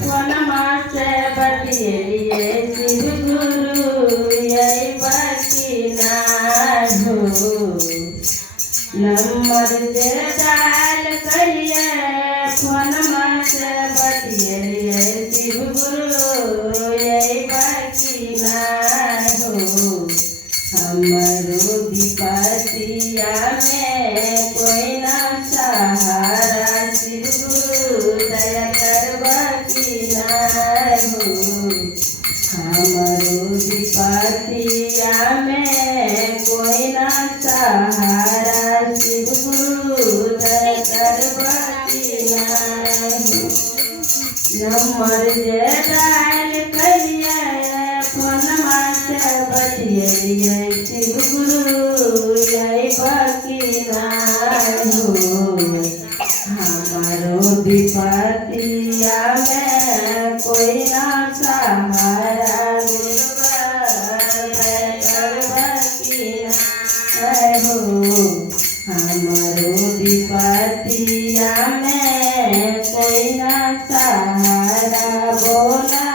फोनमासे बतियलिए शिव गुरु यही बाकी ना हो नंबर जे डायल करिए फोनमासे बतियलिए शिव गुरु यही बाकी ना हो हमरो विपतिया में कोई ना सहारा शिव गुरु दया हमारो विपतिया में कोई ना सहारा शिव गुरु दया करवाती नंबर जे डायल करिए फोनमा से बतियलिए शिव गुरु यही बाकी ना हो हमारो विपतिया में कोई ना सहारा हमारो विपतिया में कोई ना सहारा बोला